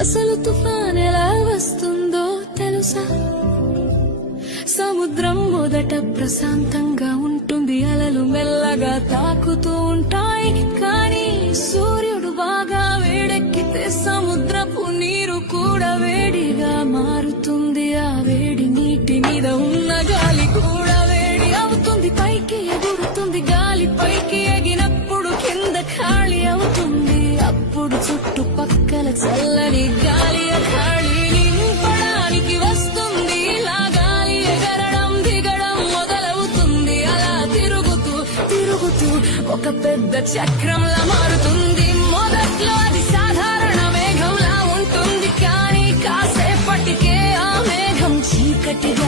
అసలు తుఫాన్ ఎలా వస్తుందో తెలుసా? సముద్రం మొదట ప్రశాంతంగా ఉంటుంది, అలలు మెల్లగా తాకుతూ ఉంటాయి. కానీ సూర్యుడు బాగా వేడెక్కితే సముద్రపు నీరు కూడా వేడిగా మారుతుంది. ఆ వేడి నీటి మీద ఉన్న గాలి కూడా వేడి అవుతుంది. పైకి ఎగురుతుంది, గాలి పైకి ఎగినప్పుడు కింద ఖాళీ అవుతుంది. అప్పుడు చుట్టుపక్కల చల్లని గాలి ఖాళీ నింపడానికి వస్తుంది. ఇలా గాలి ఎగరడం దిగడం మొదలవుతుంది. అలా తిరుగుతూ తిరుగుతూ ఒక పెద్ద చక్రంలా మారుతుంది. మొదట్లో అది సాధారణ మేఘంలా ఉంటుంది, కానీ కాసేపటికే ఆ మేఘం చీకటిగా